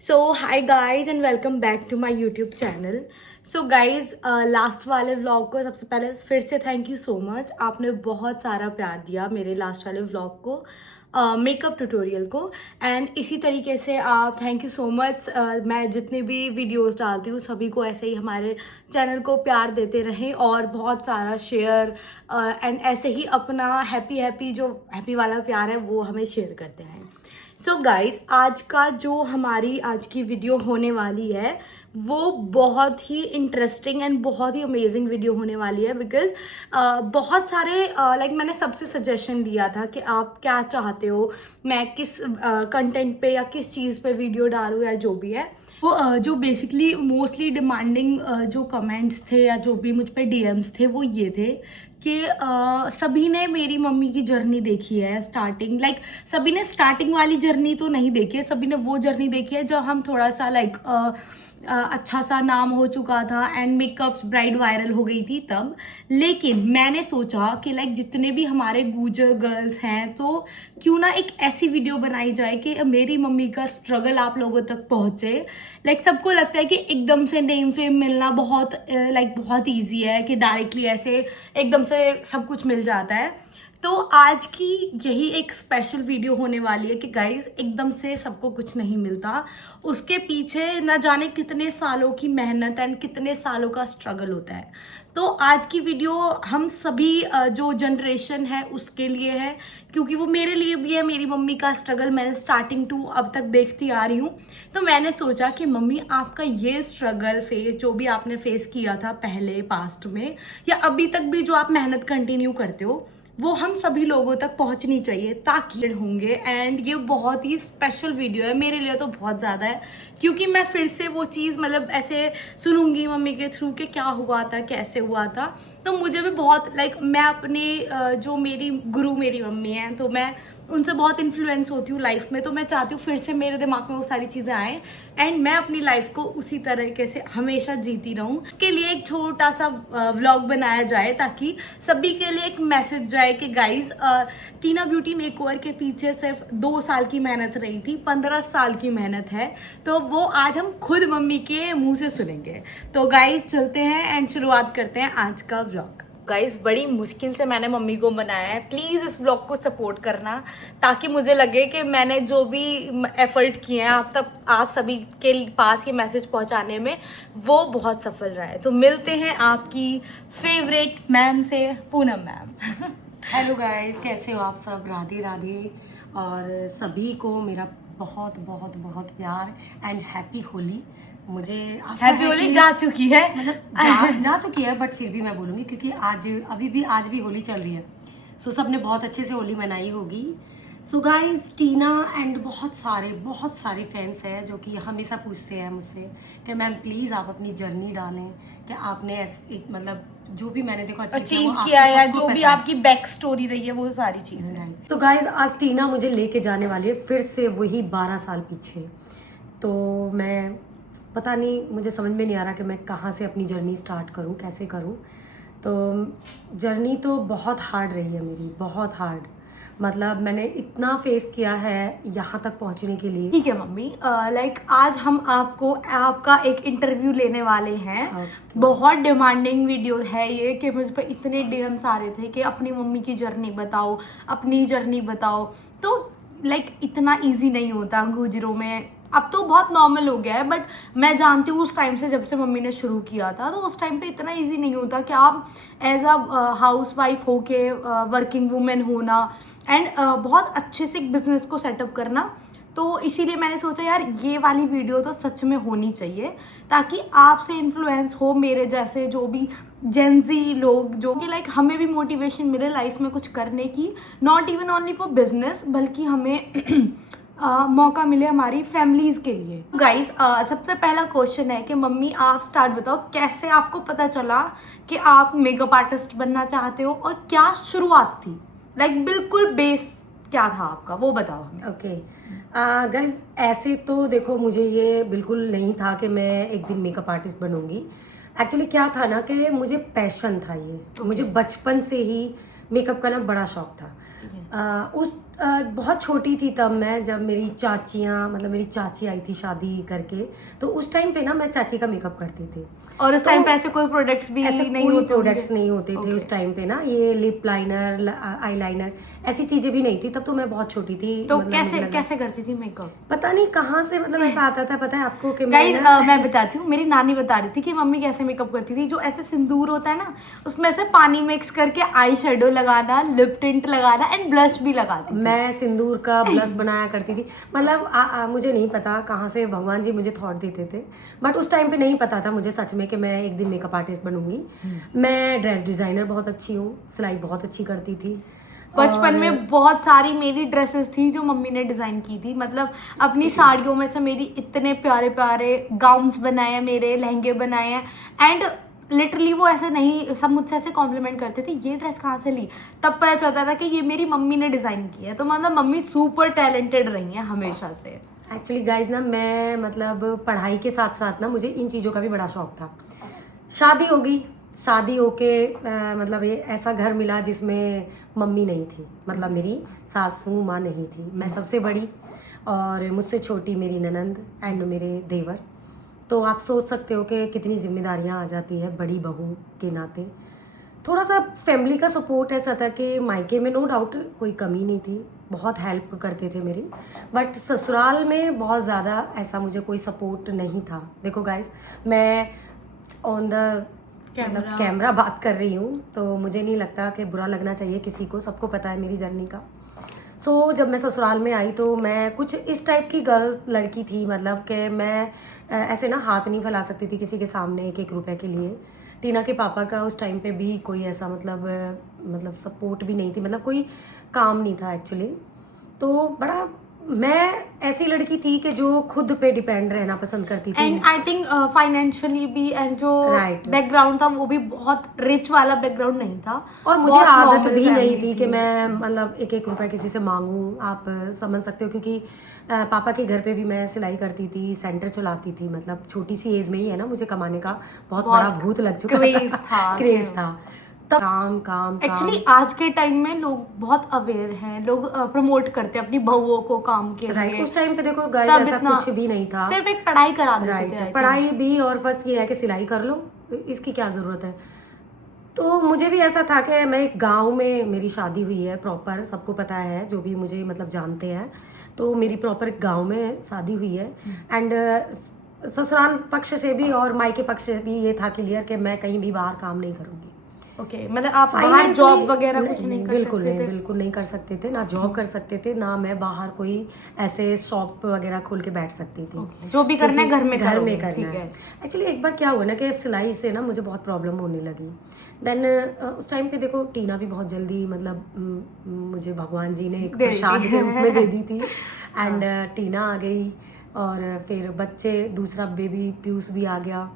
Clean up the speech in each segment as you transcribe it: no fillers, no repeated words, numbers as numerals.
So hi guys and welcome back to my YouTube channel. So guys, last वाले vlog को सबसे पहले फिर से थैंक यू सो मच। आपने बहुत सारा प्यार दिया मेरे लास्ट वाले व्लॉग को, मेकअप ट्यूटोरियल को। एंड इसी तरीके से आप थैंक यू सो मच। मैं जितने भी वीडियोस डालती हूँ सभी को ऐसे ही हमारे चैनल को प्यार देते रहें और बहुत सारा शेयर एंड ऐसे ही अपना हैप्पी जो हैप्पी वाला प्यार है वो हमें शेयर करते रहें। सो गाइज, आज का जो हमारी आज की वीडियो होने वाली है वो बहुत ही इंटरेस्टिंग एंड बहुत ही अमेजिंग वीडियो होने वाली है। बिकॉज बहुत सारे लाइक मैंने सबसे सजेशन लिया था कि आप क्या चाहते हो, मैं किस कंटेंट पे या किस चीज़ पे वीडियो डालूँ या जो भी है वो जो बेसिकली मोस्टली डिमांडिंग जो कमेंट्स थे या जो भी मुझ पे डीएम्स थे वो ये थे कि सभी ने मेरी मम्मी की जर्नी देखी है स्टार्टिंग। लाइक सभी ने स्टार्टिंग वाली जर्नी तो नहीं देखी है, सभी ने वो जर्नी देखी है जब हम थोड़ा सा लाइक अच्छा सा नाम हो चुका था एंड मेकअप्स ब्राइड वायरल हो गई थी तब। लेकिन मैंने सोचा कि लाइक जितने भी हमारे गूजर गर्ल्स हैं तो क्यों ना एक ऐसी वीडियो बनाई जाए कि मेरी मम्मी का स्ट्रगल आप लोगों तक पहुँचे। लाइक सबको लगता है कि एकदम से नेम फेम मिलना बहुत लाइक बहुत ईजी है कि डायरेक्टली ऐसे एकदम से सब कुछ मिल जाता है। तो आज की यही एक स्पेशल वीडियो होने वाली है कि गाइज एकदम से सबको कुछ नहीं मिलता, उसके पीछे न जाने कितने सालों की मेहनत एंड कितने सालों का स्ट्रगल होता है। तो आज की वीडियो हम सभी जो जनरेशन है उसके लिए है, क्योंकि वो मेरे लिए भी है। मेरी मम्मी का स्ट्रगल मैंने स्टार्टिंग टू अब तक देखती आ रही हूँ। तो मैंने सोचा कि मम्मी आपका ये स्ट्रगल फेस जो भी आपने फेस किया था पहले पास्ट में या अभी तक भी जो आप मेहनत कंटिन्यू करते हो वो हम सभी लोगों तक पहुंचनी चाहिए ताकि होंगे। एंड ये बहुत ही स्पेशल वीडियो है मेरे लिए तो बहुत ज़्यादा है, क्योंकि मैं फिर से वो चीज़ मतलब ऐसे सुनूंगी मम्मी के थ्रू कि क्या हुआ था कैसे हुआ था। तो मुझे भी बहुत लाइक मैं अपने जो मेरी गुरु मेरी मम्मी हैं तो मैं उनसे बहुत इन्फ्लुएंस होती हूँ लाइफ में। तो मैं चाहती हूँ फिर से मेरे दिमाग में वो सारी चीज़ें आएँ एंड मैं अपनी लाइफ को उसी तरीके से हमेशा जीती रहूँ। इसके लिए एक छोटा सा व्लॉग बनाया जाए ताकि सभी के लिए एक मैसेज जाए कि गाइज टीना ब्यूटी मेकओवर के पीछे सिर्फ 2 साल की मेहनत रही थी, 15 साल की मेहनत है। तो वो आज हम खुद मम्मी के मुंह से सुनेंगे। तो गाइज चलते हैं एंड शुरुआत करते हैं आज का व्लॉग। गाइज बड़ी मुश्किल से मैंने मम्मी को बनाया है, प्लीज़ इस व्लॉग को सपोर्ट करना ताकि मुझे लगे कि मैंने जो भी एफर्ट किए हैं आप तक आप सभी के पास ये मैसेज पहुंचाने में वो बहुत सफल रहा है। तो मिलते हैं आपकी फेवरेट मैम से, पूनम मैम। हेलो गाइस, कैसे हो आप सब? राधे राधे। और सभी को मेरा बहुत बहुत बहुत प्यार एंड हैप्पी होली। मुझे आशा हैप्पी है होली कि जा चुकी है, मतलब जा चुकी है, बट फिर भी मैं बोलूँगी क्योंकि आज भी होली चल रही है। सो सब ने बहुत अच्छे से होली मनाई होगी। सो गाइस, टीना एंड बहुत सारे फैंस हैं जो कि हमेशा पूछते हैं मुझसे कि मैम प्लीज़ आप अपनी जर्नी डालें कि आपने मतलब जो भी मैंने देखो अच्छा अचीव वो किया आपको या सबको जो भी पता है। आपकी बैक स्टोरी रही है वो सारी चीज़ें। तो गाइज आज टीना मुझे लेके जाने वाली है फिर से वही 12 साल पीछे। तो मैं पता नहीं, मुझे समझ में नहीं आ रहा कि मैं कहाँ से अपनी जर्नी स्टार्ट करूँ, कैसे करूँ। तो जर्नी तो बहुत हार्ड रही है मेरी, बहुत हार्ड। मतलब मैंने इतना फेस किया है यहाँ तक पहुँचने के लिए। ठीक है मम्मी, लाइक आज हम आपका एक इंटरव्यू लेने वाले हैं। Okay. बहुत डिमांडिंग वीडियो है ये कि मुझ पर इतने डीएम्स आ रहे थे कि अपनी मम्मी की जर्नी बताओ, अपनी जर्नी बताओ। तो लाइक इतना इजी नहीं होता गुजरों में, अब तो बहुत नॉर्मल हो गया है। बट मैं जानती हूँ उस टाइम से जब से मम्मी ने शुरू किया था तो उस टाइम पे इतना इजी नहीं होता कि आप एज अ हाउस वाइफ हो के वर्किंग वूमेन होना एंड बहुत अच्छे से एक बिजनेस को सेटअप करना। तो इसीलिए मैंने सोचा यार ये वाली वीडियो तो सच में होनी चाहिए ताकि आपसे इन्फ्लुएंस हो मेरे जैसे जो भी जेंजी लोग, जो कि लाइक हमें भी मोटिवेशन मिले लाइफ में कुछ करने की, not even only for business बल्कि हमें मौका मिले हमारी फैमिलीज़ के लिए। गाइज सबसे पहला क्वेश्चन है कि मम्मी आप स्टार्ट बताओ, कैसे आपको पता चला कि आप मेकअप आर्टिस्ट बनना चाहते हो और क्या शुरुआत थी, लाइक बिल्कुल बेस क्या था आपका वो बताओ हमें। ओके गाइज, ऐसे तो देखो मुझे ये बिल्कुल नहीं था कि मैं एक दिन मेकअप आर्टिस्ट बनूंगी। एक्चुअली क्या था ना कि मुझे पैशन था ये, तो मुझे बचपन से ही मेकअप का ना बड़ा शौक था। बहुत छोटी थी तब मैं, जब मेरी चाचियाँ, मतलब मेरी चाची आई थी शादी करके, तो उस टाइम पे ना मैं चाची का मेकअप करती थी। और उस टाइम पे ऐसे कोई प्रोडक्ट्स भी ऐसे नहीं कोई होते प्रोडक्ट्स होंगे? नहीं होते थे Okay. उस टाइम पे ना, ये लिप लाइनर, आई लाइनर, ऐसी चीजें भी नहीं थी तब, तो मैं बहुत छोटी थी। तो मतलब कैसे मुझे लगा- कैसे करती थी मेकअप? पता नहीं कहाँ से मतलब ऐसा आता था, पता है आपको कि गाइज मैं मैं बताती हूँ, मेरी नानी बता रही थी कि मम्मी कैसे मेकअप करती थी। जो ऐसे सिंदूर होता है ना, उसमें से पानी मिक्स करके आई शेडो लगाना, लिप टिंट लगाना एंड ब्लश भी लगाती थी। मैं सिंदूर का ब्लश बनाया करती थी। मतलब मुझे नहीं पता कहाँ से भगवान जी मुझे थॉट देते थे, बट उस टाइम पे नहीं पता था मुझे सच में कि मैं एक दिन मेकअप आर्टिस्ट बनूंगी। मैं ड्रेस डिजाइनर बहुत अच्छी हूँ, सिलाई बहुत अच्छी करती थी। बचपन और में बहुत सारी मेरी ड्रेसेस थी जो मम्मी ने डिज़ाइन की थी। मतलब अपनी साड़ियों में से मेरी इतने प्यारे प्यारे गाउन्स बनाए हैं, मेरे लहंगे बनाए हैं। एंड लिटरली वो ऐसे नहीं, सब मुझसे ऐसे कॉम्प्लीमेंट करते थे, ये ड्रेस कहाँ से ली? तब पता चलता था कि ये मेरी मम्मी ने डिज़ाइन की है। तो मतलब मम्मी सुपर टैलेंटेड रही हैं हमेशा से। एक्चुअली गाइज ना, मैं मतलब पढ़ाई के साथ साथ ना मुझे इन चीज़ों का भी बड़ा शौक था। शादी हो गई, शादी होके मतलब ये ऐसा घर मिला जिसमें मम्मी नहीं थी, मतलब मेरी सासू माँ नहीं थी। मैं सबसे बड़ी और मुझसे छोटी मेरी ननंद एंड मेरे देवर। तो आप सोच सकते हो कि कितनी जिम्मेदारियाँ आ जाती है बड़ी बहू के नाते। थोड़ा सा फैमिली का सपोर्ट ऐसा था कि मायके में नो डाउट कोई कमी नहीं थी, बहुत हेल्प करते थे मेरी, बट ससुराल में बहुत ज़्यादा ऐसा मुझे कोई सपोर्ट नहीं था। देखो गाइस, मैं ऑन द कैमरा बात कर रही हूँ, तो मुझे नहीं लगता कि बुरा लगना चाहिए किसी को, सबको पता है मेरी जर्नी का। सो जब मैं ससुराल में आई तो मैं कुछ इस टाइप की गर्ल लड़की थी, मतलब कि मैं ऐसे ना हाथ नहीं फैला सकती थी किसी के सामने एक एक रुपए के लिए। टीना के पापा का उस टाइम पे भी कोई ऐसा मतलब सपोर्ट भी नहीं थी, मतलब कोई काम नहीं था एक्चुअली। तो बड़ा मैं ऐसी लड़की थी कि जो खुद पे डिपेंड रहना पसंद करती थी। एंड आई थिंक फाइनेंशियली भी, एंड जो Right. बैकग्राउंड था वो भी बहुत रिच वाला बैकग्राउंड नहीं था। और मुझे बहुत आदत normal भी नहीं family थी कि मैं मतलब एक एक रुपए किसी से मांगूं। आप समझ सकते हो, क्योंकि पापा के घर पे भी मैं सिलाई करती थी, सेंटर चलाती थी। मतलब छोटी सी एज में ही है ना, मुझे कमाने का बहुत बड़ा भूत लग चुका क्रेज था, था। क्रेज था। तब काम काम एक्चुअली आज के टाइम में लोग बहुत अवेयर हैं, लोग प्रमोट करते हैं अपनी बहुओं को काम के राइट। लिए। उस टाइम पे देखो गाइस, तब ऐसा इतना कुछ भी नहीं था, सिर्फ एक पढ़ाई करा देते थे। I right. think। पढ़ाई भी, और बस ये है कि सिलाई कर लो, इसकी क्या ज़रूरत है। तो मुझे भी ऐसा था कि मैं एक गांव में, मेरी शादी हुई है प्रॉपर, सबको पता है जो भी मुझे मतलब जानते हैं, तो मेरी प्रॉपर एक गांव में शादी हुई है। एंड ससुराल पक्ष से भी और मायके पक्ष से भी ये था क्लियर कि मैं कहीं भी बाहर काम नहीं करूँगी। ओके, मतलब आप बाहर जॉब वगैरह कुछ नहीं कर बिल्कुल सकते नहीं, थे? बिल्कुल नहीं कर सकते थे, ना जॉब कर सकते थे, ना मैं बाहर कोई ऐसे शॉप वगैरह खोल के बैठ सकती थी। जो भी करना है घर में घर करोगे, में करना ठीक है। है। एक्चुअली एक बार क्या हुआ ना कि सिलाई से ना मुझे बहुत प्रॉब्लम होने लगी। देन उस टाइम पे देखो टीना भी बहुत जल्दी, मतलब मुझे भगवान जी ने एक दे दी। प्रसाद के रूप में दे दी थी। एंड टीना आ गई, और फिर बच्चे, दूसरा बेबी पीयूष भी आ गया।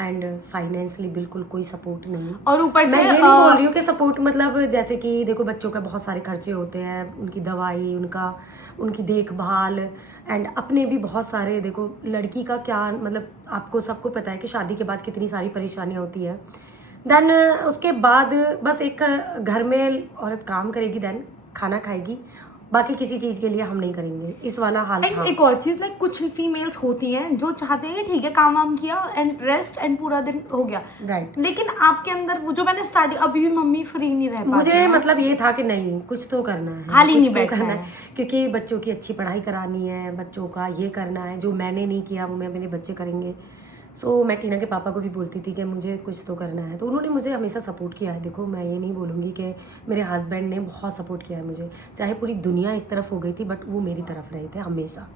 एंड फाइनेंशियली बिल्कुल कोई सपोर्ट नहीं। और ऊपर से मैं ये नहीं बोल रही हूँ कि सपोर्ट मतलब जैसे कि देखो बच्चों का बहुत सारे खर्चे होते हैं, उनकी दवाई, उनकी देखभाल, एंड अपने भी बहुत सारे। देखो लड़की का क्या, मतलब आपको सबको पता है कि शादी के बाद कितनी सारी परेशानियाँ होती है। देन उसके बाद बस एक घर में औरत काम करेगी, देन खाना खाएगी, बाकी किसी चीज़ के लिए हम नहीं करेंगे, इस वाला हाल एंड था। एक और चीज, लाइक कुछ फीमेल्स होती हैं जो चाहते हैं ठीक है काम वाम किया एंड रेस्ट एंड पूरा दिन हो गया, राइट। लेकिन आपके अंदर वो जो मैंने स्टार्टिंग, अभी भी मम्मी फ्री नहीं रह पाती मुझे हैं। मतलब ये था कि नहीं, कुछ तो करना है, खाली कुछ नहीं तो बैठना करना है। क्योंकि बच्चों की अच्छी पढ़ाई करानी है, बच्चों का ये करना है, जो मैंने नहीं किया वो मेरे बच्चे करेंगे। सो मैं टीना के पापा को भी बोलती थी कि मुझे कुछ तो करना है, तो उन्होंने मुझे हमेशा सपोर्ट किया है। देखो मैं ये नहीं बोलूँगी कि मेरे हस्बैंड ने बहुत सपोर्ट किया है मुझे, चाहे पूरी दुनिया एक तरफ हो गई थी, बट वो मेरी तरफ रहे थे हमेशा।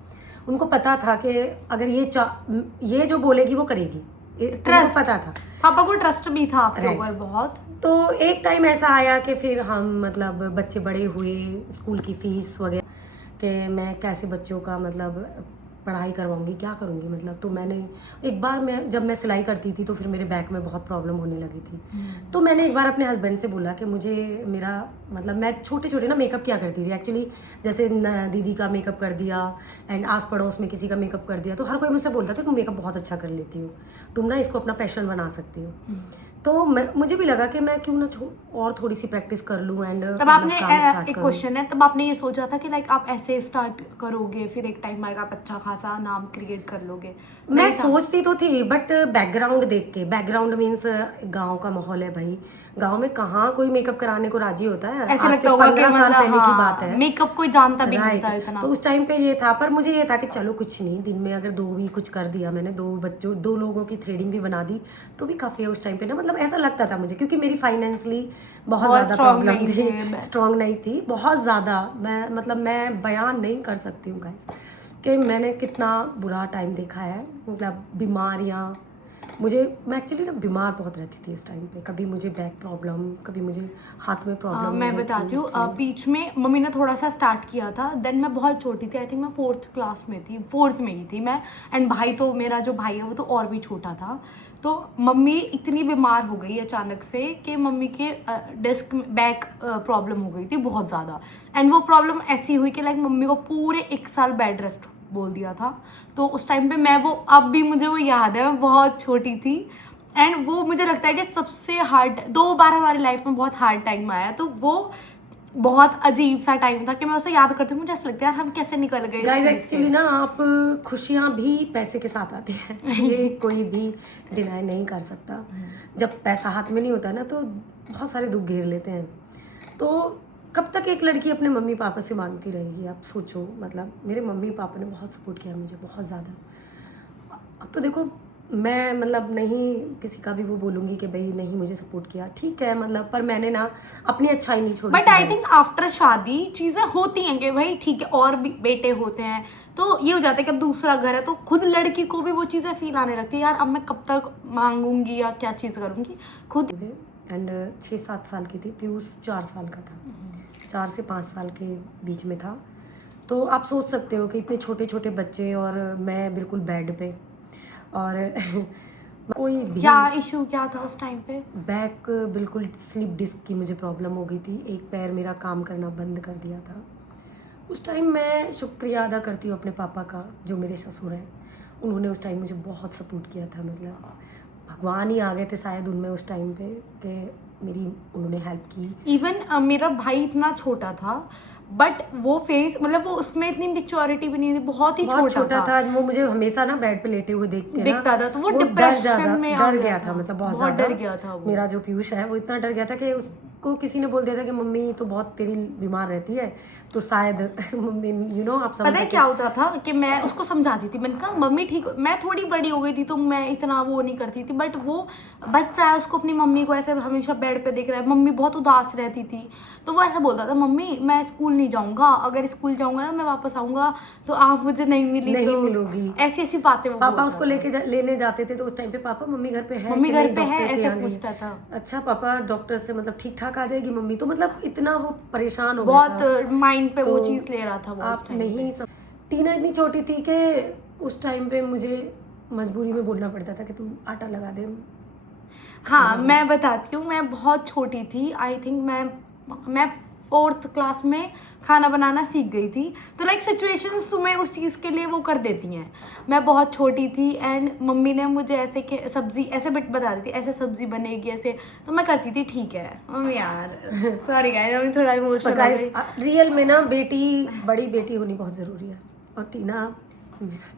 उनको पता था कि अगर ये जो बोलेगी वो करेगी, उनको पता था। पापा को ट्रस्ट भी था आपके Right. ऊपर बहुत। तो एक टाइम ऐसा आया कि फिर हम मतलब बच्चे बड़े हुए, स्कूल की फीस वगैरह, कि मैं कैसे बच्चों का मतलब पढ़ाई करवाऊंगी, क्या करूंगी, मतलब। तो मैंने एक बार, जब मैं सिलाई करती थी तो फिर मेरे बैक में बहुत प्रॉब्लम होने लगी थी। तो मैंने एक बार अपने हस्बैंड से बोला कि मुझे मेरा मतलब, मैं छोटे छोटे ना मेकअप किया करती थी एक्चुअली, जैसे दीदी का मेकअप कर दिया एंड आस पड़ोस में किसी का मेकअप कर दिया, तो हर कोई मुझसे बोलता था तुम मेकअप बहुत अच्छा कर लेती हो, तुम ना इसको अपना पैशन बना सकती हो। तो मुझे भी लगा कि मैं क्यों ना और थोड़ी सी प्रैक्टिस कर लूँ एंड तब आपने एक क्वेश्चन है, तब आपने ये सोचा था कि लाइक आप ऐसे स्टार्ट करोगे, फिर एक टाइम आएगा आप अच्छा खासा नाम क्रिएट कर लोगे? मैं सोचती तो थी, बट बैकग्राउंड देख के, बैकग्राउंड मीन्स गांव का माहौल है भाई, गांव में कहाँ कोई मेकअप कराने को राजी होता है? ऐसे आज लगता से होगा 15 कि साल मतलब पहले की बात है। मेकअप कोई जानता भी नहीं राइट। था इतना। तो उस टाइम पे ये था, पर मुझे ये था कि चलो कुछ नहीं, दिन में अगर 2 भी कुछ कर दिया मैंने, 2 लोगों की थ्रेडिंग भी बना दी तो भी काफ़ी है उस टाइम पे ना, मतलब ऐसा लगता था मुझे, क्योंकि मेरी फाइनेंशियली बहुत ज़्यादा प्रॉब्लम थी, स्ट्रॉन्ग नहीं थी, बहुत ज़्यादा। मैं बयान नहीं कर सकती हूँ गाइस कि मैंने कितना बुरा टाइम देखा है, मतलब बीमारियाँ। मैं एक्चुअली ना बीमार बहुत रहती थी इस टाइम पे, कभी मुझे बैक प्रॉब्लम, कभी मुझे हाथ में प्रॉब्लम। मैं बताती हूँ, बीच में मम्मी ने थोड़ा सा स्टार्ट किया था, देन मैं बहुत छोटी थी, आई थिंक मैं 4th क्लास में थी, 4th में ही थी मैं। एंड भाई तो मेरा जो भाई है वो तो और भी छोटा था। तो मम्मी इतनी बीमार हो गई अचानक से कि मम्मी के डिस्क बैक प्रॉब्लम हो गई थी बहुत ज़्यादा। एंड वो प्रॉब्लम ऐसी हुई कि लाइक मम्मी को पूरे 1 साल बेड रेस्ट बोल दिया था। तो उस टाइम पे मैं वो, अब भी मुझे वो याद है, मैं बहुत छोटी थी। एंड वो मुझे लगता है कि सबसे हार्ड 2 बार हमारी लाइफ में बहुत हार्ड टाइम आया, तो वो बहुत अजीब सा टाइम था कि मैं उसे याद करती हूँ, मुझे ऐसा लगता है यार हम कैसे निकल गए। गाइस एक्चुअली ना, आप खुशियाँ भी पैसे के साथ आती हैं, ये कोई भी डिनाई नहीं कर सकता। जब पैसा हाथ में नहीं होता ना तो बहुत सारे दुख घेर लेते हैं। तो कब तक एक लड़की अपने मम्मी पापा से मांगती रहेगी? आप सोचो, मतलब मेरे मम्मी पापा ने बहुत सपोर्ट किया मुझे, बहुत ज़्यादा। अब तो देखो, मैं मतलब नहीं किसी का भी वो बोलूँगी कि भाई नहीं मुझे सपोर्ट किया, ठीक है, मतलब पर मैंने ना अपनी अच्छाई नहीं छोड़ी। बट आई थिंक आफ्टर शादी चीज़ें होती हैं कि भाई ठीक है, और भी बेटे होते हैं, तो ये हो जाता है कि अब दूसरा घर है, तो खुद लड़की को भी वो चीज़ें फील आने लगती है, यार अब मैं कब तक मांगूंगी या क्या चीज़ करूँगी खुद। एंड 6-7 साल की थी, पीयूष 4 साल का था, 4 से 5 साल के बीच में था। तो आप सोच सकते हो कि इतने छोटे छोटे बच्चे और मैं बिल्कुल बेड पे, और कोई भी क्या इशू क्या था उस टाइम पे? बैक बिल्कुल स्लिप डिस्क की मुझे प्रॉब्लम हो गई थी, एक पैर मेरा काम करना बंद कर दिया था। उस टाइम मैं शुक्रिया अदा करती हूँ अपने पापा का, जो मेरे ससुर हैं, उन्होंने उस टाइम मुझे बहुत सपोर्ट किया था, मतलब भगवान ही आ गए थे शायद उनमें उस टाइम पे कि मेरी उन्होंने हेल्प की। इवन मेरा भाई इतना छोटा था, बट वो फेस, मतलब वो उसमें इतनी मेच्योरिटी भी नहीं थी, बहुत ही छोटा था। वो मुझे हमेशा ना बेड पे लेटे हुए देख के दिखता था, तो वो डिप्रेशन में डर गया था, मतलब बहुत ज़्यादा डर गया था वो। मेरा जो पीयूष है वो इतना डर गया था कि उसको किसी ने बोल दिया था कि मम्मी तो बहुत तेरी बीमार रहती है, तो शायद मम्मी आप समझ। पता है क्या होता था कि मैं उसको समझाती थी, मैंने कहा मम्मी ठीक, मैं थोड़ी बड़ी हो गई थी तो मैं इतना वो नहीं करती थी, बट वो बच्चा है, उसको अपनी मम्मी को ऐसे हमेशा बेड पे देख रहा है, मम्मी बहुत उदास रहती थी, तो वो ऐसा बोलता था मम्मी मैं स्कूल नहीं जाऊंगा, अगर स्कूल जाऊंगा ना मैं वापस आऊंगा तो आप मुझे नहीं मिलोगी, ऐसी ऐसी बातें वो पापा उसको लेने जाते थे, तो उस टाइम पे पापा मम्मी घर पे है, मम्मी घर पे है, ऐसे पूछता था। अच्छा पापा डॉक्टर से मतलब ठीक ठाक आ जाएगी मम्मी, तो मतलब इतना वो परेशान हो बहुत गया था, माइंड पे तो वो चीज ले रहा था वो। आप नहीं टीना इतनी छोटी थी कि उस टाइम पे मुझे मजबूरी में बोलना पड़ता था कि तू आटा लगा दे। हाँ मैं बताती हूँ, मैं बहुत छोटी थी, आई थिंक मैं 4th क्लास में खाना बनाना सीख गई थी, तो लाइक सिचुएशंस तुम्हें उस चीज़ के लिए वो कर देती हैं। मैं बहुत छोटी थी एंड मम्मी ने मुझे ऐसे कि सब्जी ऐसे बता दी थी, ऐसे सब्जी बनेगी ऐसे, तो मैं करती थी ठीक है मम्मी यार सॉरी गाइस, मम्मी थोड़ा इमोशनल हो गई। रियल में ना बड़ी बेटी होनी बहुत ज़रूरी है, और टीना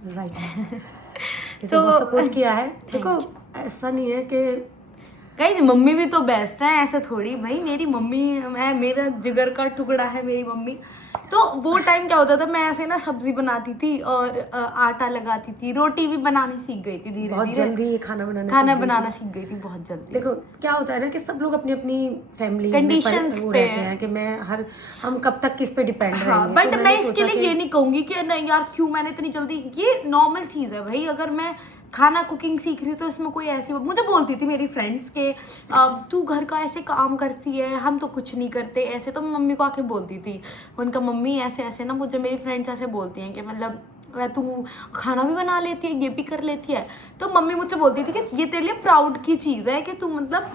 राइट तो सपोर्ट किया है। देखो ऐसा नहीं है कि गाइस मम्मी भी तो बेस्ट है, ऐसे थोड़ी भाई, मेरी मम्मी मेरा जिगर का टुकड़ा है मेरी मम्मी। तो वो टाइम क्या होता था, मैं ऐसे ना सब्जी बनाती थी और आटा लगाती थी, रोटी भी बनानी सीख गई थी धीरे बहुत जल्दी, खाना बनाना सीख गई थी बहुत जल्दी। देखो क्या होता है ना कि सब लोग अपनी अपनी फैमिली कंडीशंस पे रहते हैं कि हम कब तक किस पे डिपेंड रहेंगे। बट मैं इसके लिए ये नहीं कहूंगी कि नहीं यार क्यों मैंने इतनी जल्दी, ये नॉर्मल चीज़ है भाई, अगर मैं खाना कुकिंग सीख रही हूँ तो इसमें कोई ऐसी, मुझे बोलती थी मेरी फ्रेंड्स के तू घर का ऐसे काम करती है, हम तो कुछ नहीं करते ऐसे, तो मम्मी को आके बोलती थी, उनका मम्मी ऐसे ऐसे ना, मुझे मेरी फ्रेंड्स ऐसे बोलती हैं कि मतलब तू खाना भी बना लेती है, ये भी कर लेती है, तो मम्मी मुझसे बोलती थी कि ये तेरे लिए प्राउड की चीज़ है कि तू मतलब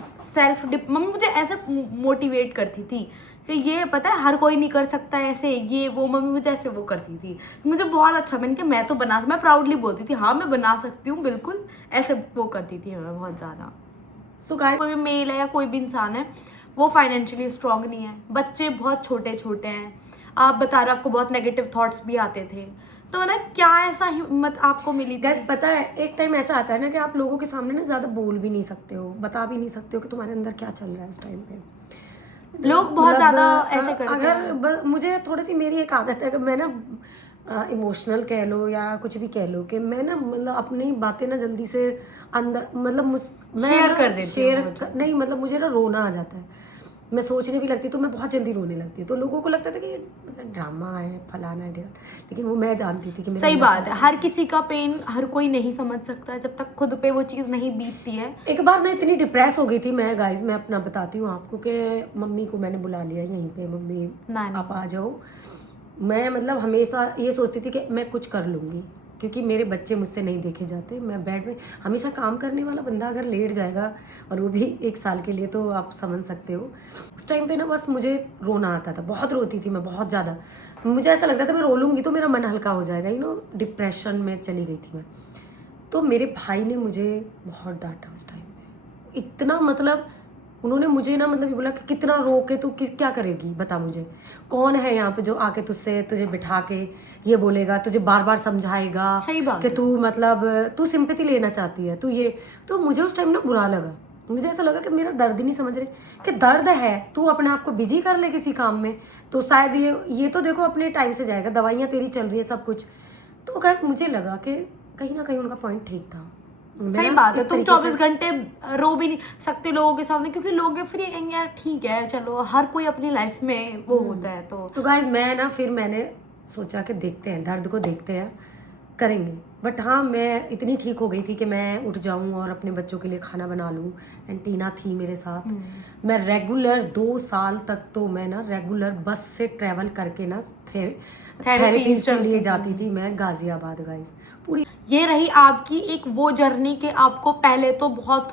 मम्मी मुझे ऐसे मोटिवेट करती थी कि ये पता है हर कोई नहीं कर सकता ऐसे, ये वो, मम्मी मुझे ऐसे वो करती थी, मुझे बहुत अच्छा, मैंने कहा मैं प्राउडली बोलती थी हाँ मैं बना सकती हूँ बिल्कुल, ऐसे वो करती थी मैं बहुत ज़्यादा। सो गाइस, कोई भी मेल है या कोई भी इंसान है वो फाइनेंशियली स्ट्रांग नहीं है, बच्चे बहुत छोटे छोटे हैं, आप बता रहे हो आपको बहुत नेगेटिव थॉट्स भी आते थे, तो ना क्या ऐसा हिम्मत आपको मिली थी? गैस पता है एक टाइम ऐसा आता है ना कि आप लोगों के सामने ना ज़्यादा बोल भी नहीं सकते हो, बता भी नहीं सकते हो कि तुम्हारे अंदर क्या चल रहा है उस टाइम पे। लोग बहुत मतलब, ज़्यादा ऐसे करते अगर हैं। मुझे थोड़ी सी मेरी एक आदत है कि मैं ना इमोशनल कह लो या कुछ भी कह लो कि मैं ना मतलब अपनी बातें ना जल्दी से अंदर मतलब मैं शेयर ना कर देती हूँ शेयर मतलब। नहीं, मतलब मुझे ना रोना आ जाता है, मैं सोचने भी लगती तो मैं बहुत जल्दी रोने लगती, तो लोगों को लगता था कि मतलब ड्रामा है, फलाना है, लेकिन वो मैं जानती थी कि मेरे सही अंदर बात क्या है, चल हर किसी का पेन हर कोई नहीं समझ सकता जब तक खुद पे वो चीज़ नहीं बीतती है। एक बार ना इतनी डिप्रेस हो गई थी मैं, गाइस मैं अपना बताती हूँ आपको कि मम्मी को मैंने बुला लिया यहीं पे, मम्मी नानी। आप आ जाओ। मैं मतलब हमेशा ये सोचती थी कि मैं कुछ कर लूँगी, क्योंकि मेरे बच्चे मुझसे नहीं देखे जाते। मैं बेड में हमेशा काम करने वाला बंदा अगर लेट जाएगा और वो भी 1 साल के लिए, तो आप समझ सकते हो उस टाइम पे ना बस मुझे रोना आता था, बहुत रोती थी मैं, बहुत ज़्यादा। मुझे ऐसा लगता था मैं रो लूँगी तो मेरा मन हल्का हो जाएगा, डिप्रेशन में चली गई थी मैं। तो मेरे भाई ने मुझे बहुत डांटा उस टाइम पे, इतना मतलब उन्होंने मुझे ना मतलब ये बोला कि कितना रो के तू किस क्या करेगी, बता मुझे कौन है यहाँ पे जो आके तुझे बिठा के ये बोलेगा, तुझे बार बार समझाएगा सही बात कि है। तू मतलब तू सिंपैथी लेना चाहती है, तू ये। तो मुझे उस टाइम ना बुरा लगा, मुझे ऐसा लगा कि मेरा दर्द ही नहीं समझ रहे, कि दर्द है तू अपने आप को बिजी कर ले किसी काम में, तो शायद ये तो देखो अपने टाइम से जाएगा, दवाइयाँ तेरी चल रही है सब कुछ। तो गैस मुझे लगा कि कहीं ना कहीं उनका पॉइंट ठीक था। सही बात है, तुम 24 घंटे रो भी नहीं सकते लोगों के सामने, क्योंकि लोग फिर ये कहेंगे यार ठीक है चलो, हर कोई अपनी लाइफ में वो होता है। तो गाइस मैं ना फिर मैंने सोचा कि देखते हैं, दर्द को देखते हैं, करेंगे। बट हाँ, मैं इतनी ठीक हो गई थी कि मैं उठ जाऊं और अपने बच्चों के लिए खाना बना लूं, एंड टीना थी मेरे साथ। मैं रेगुलर 2 साल तक तो मैं ना रेगुलर बस से ट्रैवल करके ना थेरेपीज के लिए जाती थी मैं गाजियाबाद। गाइस पूरी ये रही आपकी एक वो जर्नी कि आपको पहले तो बहुत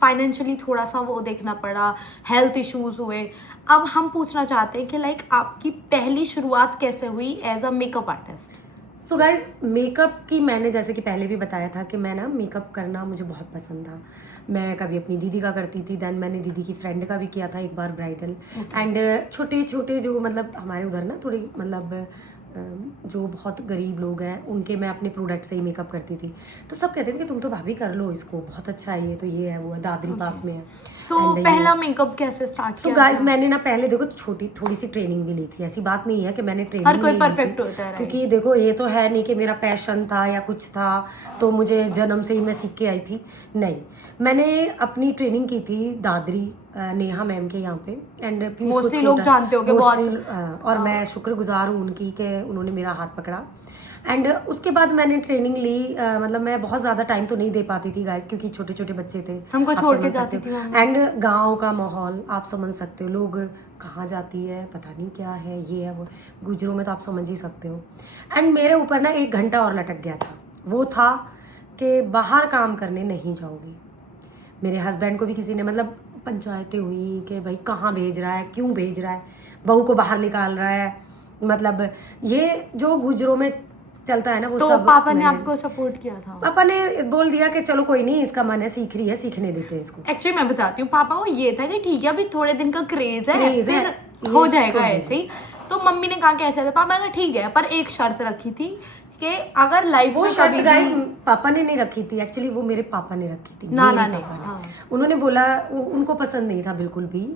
फाइनेंशियली थोड़ा सा वो देखना पड़ा, हेल्थ इश्यूज हुए। अब हम पूछना चाहते हैं कि लाइक आपकी पहली शुरुआत कैसे हुई as a makeup artist? So guys makeup की मैंने जैसे कि पहले भी बताया था कि मैं ना मेकअप करना मुझे बहुत पसंद था। मैं कभी अपनी दीदी का करती थी, देन मैंने दीदी की फ्रेंड का भी किया था एक बार ब्राइडल, एंड छोटे छोटे जो मतलब हमारे उधर ना थोड़ी मतलब जो बहुत गरीब लोग हैं उनके मैं अपने प्रोडक्ट से ही मेकअप करती थी। तो सब कहते थे कि तुम तो भाभी कर लो इसको, बहुत अच्छा है, ये तो ये है वो है, दादरी पास में है। तो And पहला मेकअप कैसे स्टार्ट सो किया गाइज था? मैंने ना पहले देखो थोड़ी सी ट्रेनिंग भी ली थी, ऐसी बात नहीं है कि मैंने ट्रेनिंग हर कोई नहीं ली थी, परफेक्ट होता है, क्योंकि देखो ये तो है नहीं कि मेरा पैशन था या कुछ था तो मुझे जन्म से ही मैं सीख के आई थी, नहीं। मैंने अपनी ट्रेनिंग की थी दादरी नेहा मैम के यहाँ पे, एंड मोस्टली लोग जानते होंगे बहुत। और मैं शुक्रगुजार हूँ उनकी कि उन्होंने मेरा हाथ पकड़ा। एंड उसके बाद मैंने ट्रेनिंग ली, मतलब मैं बहुत ज़्यादा टाइम तो नहीं दे पाती थी गाइस, क्योंकि छोटे छोटे बच्चे थे, हमको आप छोड़ समझ के सकते जाती हो। थी मम्मी। एंड गांव का माहौल आप समझ सकते हो, लोग कहाँ जाती है पता नहीं क्या है, ये है वो, गुजरों में तो आप समझ ही सकते हो। एंड मेरे ऊपर ना 1 घंटा और लटक गया था, वो था कि बाहर काम करने नहीं जाओगी। मेरे हस्बैंड को भी किसी ने मतलब पंचायतें हुई कि भाई कहाँ भेज रहा है, क्यों भेज रहा है, बहू को बाहर निकाल रहा है, मतलब ये जो गुजरों में चलता है ना वो तो सब। पापा ने आपको सपोर्ट किया था? पापा ने बोल दिया कि चलो कोई नहीं, इसका मन है, सीख रही है, सीखने देते हैं इसको। एक्चुअली मैं बताती हूँ, पापा को ये था कि ठीक है अभी थोड़े दिन का क्रेज है, क्रेज है, फिर हो ये जाएगा छोड़ ऐसे ही। तो मम्मी ने कहा कैसे था, पापा ने कहा ठीक है, पर एक शर्त रखी थी कि अगर लाइफ वो में शर्त कभी गाइस पापा ने नहीं रखी थी, एक्चुअली वो मेरे पापा ने रखी थी, नाना मेरे ने, पापा हाँ। उन्होंने बोला, उनको पसंद नहीं था बिल्कुल भी,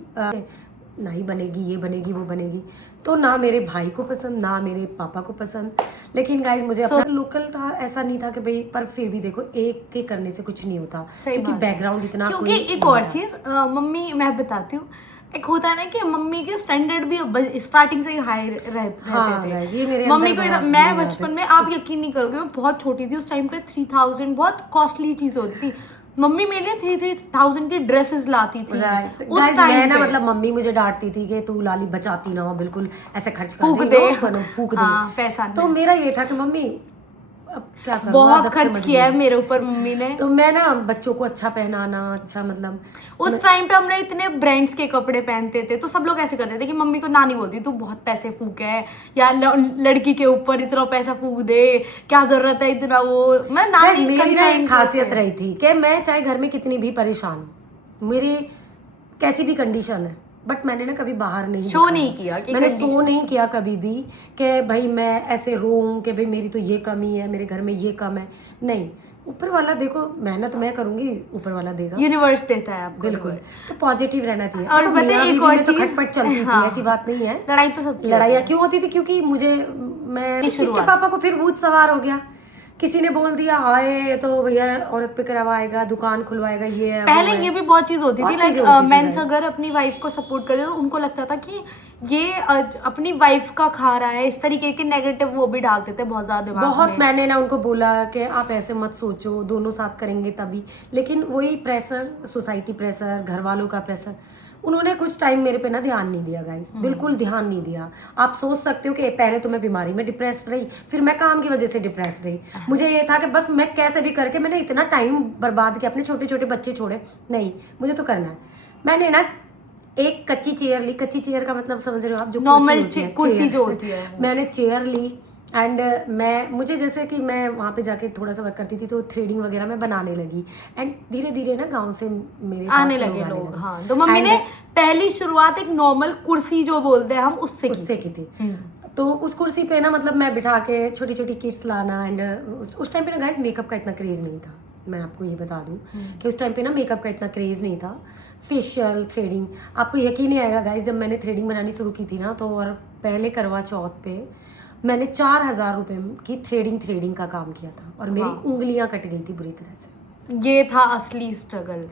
नहीं बनेगी, ये बनेगी, वो बनेगी, तो ना मेरे भाई को पसंद ना मेरे पापा को पसंद। लेकिन गाइस मुझे अपना लोकल था, ऐसा नहीं था कि भाई, पर फिर भी देखो एक के करने से कुछ नहीं होता, क्योंकि बैकग्राउंड इतना क्योंकि एक और चीज मम्मी, मैं बताती हूँ, एक होता है ना कि मम्मी के स्टैंडर्ड भी स्टार्टिंग से ही हाई रहते थे। ये मेरे मम्मी को अंदर बहुत मैं बुरी बचपन में, आप यकीन नहीं करोगे, मैं बहुत छोटी थी उस टाइम पे, 3000 बहुत कॉस्टली चीज होती थी। मम्मी मेरे लिए 3000 की ड्रेसेस लाती थी उस मैं टाइम ना पे। मतलब मम्मी मुझे डांटती थी कि तू लाली बचाती ना हो, बिल्कुल ऐसे खर्च कर फूक रही दे, हो, फूक दे। हाँ, पैसा तो मेरा ये था कि मम्मी अब क्या करूं, बहुत आदत से खर्च मजबूर। किया है मेरे ऊपर मम्मी ने। तो मैं ना बच्चों को अच्छा पहनाना, अच्छा मतलब उस टाइम पे हमने इतने ब्रांड्स के कपड़े पहनते थे, तो सब लोग ऐसे करते थे कि मम्मी को नानी बोलती तू बहुत पैसे फूके है, या लड़की के ऊपर इतना पैसा फूक दे, क्या जरूरत है इतना, वो मैं नानी मेरी ना एक कंसर्न खासियत रही थी कि मैं चाहे घर में कितनी भी परेशान हूँ, मेरे कैसी भी कंडीशन है, बट मैंने ना कभी बाहर नहीं शो दिखाया। नहीं किया कि मैंने condition- शो नहीं किया कभी भी कि भाई मैं ऐसे रोऊं कि भाई मेरी तो ये कमी है, मेरे घर में ये कम है। नहीं, ऊपर वाला देखो, मेहनत मैं करूंगी, ऊपर वाला देगा। यूनिवर्स देता है आपको बिल्कुल, reward। तो पॉजिटिव रहना चाहिए। और देखो, पता है मियाँ एक बीवी और में तो चीज़- खटपट चलती थी, हाँ। ऐसी बात नहीं है। लड़ाई तो सबकी लड़ाइयाँ होती है। क्यों होती थी? क्योंकि मैं इसके शुरुआत। पापा को फिर भूत सवार हो गया। किसी ने बोल दिया हाय ये तो भैया औरत पे करवाएगा, दुकान खुलवाएगा, ये है, वो पहले है। ये भी बहुत चीज होती थी, बहुत लाइक चीजें होती थी मेंस भाई। अगर अपनी वाइफ को सपोर्ट करते तो उनको लगता था कि ये अपनी वाइफ का खा रहा है, इस तरीके के नेगेटिव वो भी डालते थे बहुत ज्यादा दिमाग बहुत में। मैंने ना उनको बोला कि आप ऐसे मत सोचो, दोनों साथ करेंगे तभी। लेकिन वही प्रेशर, सोसाइटी प्रेशर, घर वालों का प्रेशर, उन्होंने कुछ टाइम मेरे पे ना ध्यान नहीं दिया गाइस, बिल्कुल ध्यान नहीं दिया। आप सोच सकते हो कि पहले तो मैं बीमारी में डिप्रेस रही, फिर मैं काम की वजह से डिप्रेस रही। मुझे ये था कि बस मैं कैसे भी करके, मैंने इतना टाइम बर्बाद किया, अपने छोटे छोटे बच्चे छोड़े, नहीं मुझे तो करना है। मैंने ना एक कच्ची चेयर ली। कच्ची चेयर का मतलब समझ रहे हो आप? जो नॉर्मल कुर्सी होती है, कुर्सी चेयर। जो होती है। मैंने चेयर ली एंड मुझे जैसे कि मैं वहाँ पे जाके थोड़ा सा वर्क करती थी, तो थ्रेडिंग वगैरह मैं बनाने लगी। एंड धीरे धीरे ना गांव से मेरे पास आने लगे लोग। हाँ, तो मम्मी ने पहली शुरुआत एक नॉर्मल कुर्सी जो बोलते हैं हम उससे की थी। तो उस कुर्सी पे ना मतलब मैं बिठा के छोटी छोटी किट्स लाना। एंड उस टाइम पे ना गाइस मेकअप का इतना क्रेज नहीं था। मैं आपको ये बता दूं कि उस टाइम पे ना मेकअप का इतना क्रेज नहीं था। फेशियल, थ्रेडिंग, आपको यकीन नहीं आएगा गाइस, जब मैंने थ्रेडिंग बनानी शुरू की थी ना, तो और पहले करवा चौथ पे मैंने 4,000 रुपए की थ्रेडिंग का काम किया था और मेरी उंगलियां कट गई थी बुरी तरह से। ये था असली स्ट्रगल।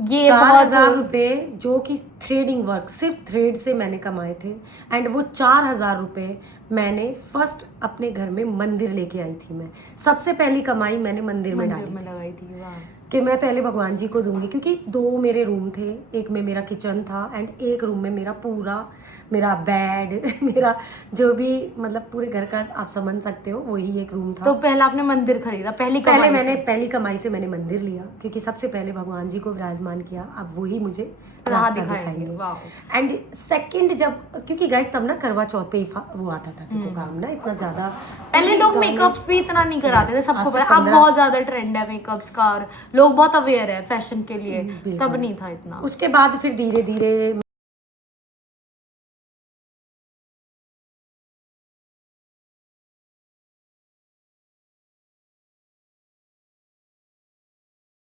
ये 4,000 रुपए जो कि थ्रेडिंग वर्क सिर्फ थ्रेड से मैंने कमाए थे। एंड वो 4,000 रुपए मैंने फर्स्ट अपने घर में मंदिर लेके आई थी। मैं सबसे पहली कमाई मैंने मंदिर में डाली में लगाई थी। वाह। कि मैं पहले भगवान जी को दूंगी, क्योंकि 2 मेरे रूम थे। एक में मेरा किचन था एंड एक रूम में मेरा बेड मेरा जो भी मतलब पूरे घर का आप समझ सकते हो, वही एक रूम था। तो पहले आपने मंदिर खरीदा, पहली कमाई से मैंने मंदिर लिया, क्योंकि सबसे पहले भगवान जी को विराजमान किया। अब वही मुझे राह रास्ता दिखाएंगे। दिखाएंगे। वाह। एंड सेकंड जब, क्योंकि गाइस तब ना करवा चौथ पे ही वो आता था, देखो काम ना इतना ज्यादा। पहले लोग मेकअप्स भी इतना नहीं कराते थे, सबको आज से पता। अब 15 बहुत ज्यादा ट्रेंड है मेकअप्स का और लोग बहुत अवेयर है फैशन के लिए, तब नहीं था इतना। उसके बाद फिर धीरे धीरे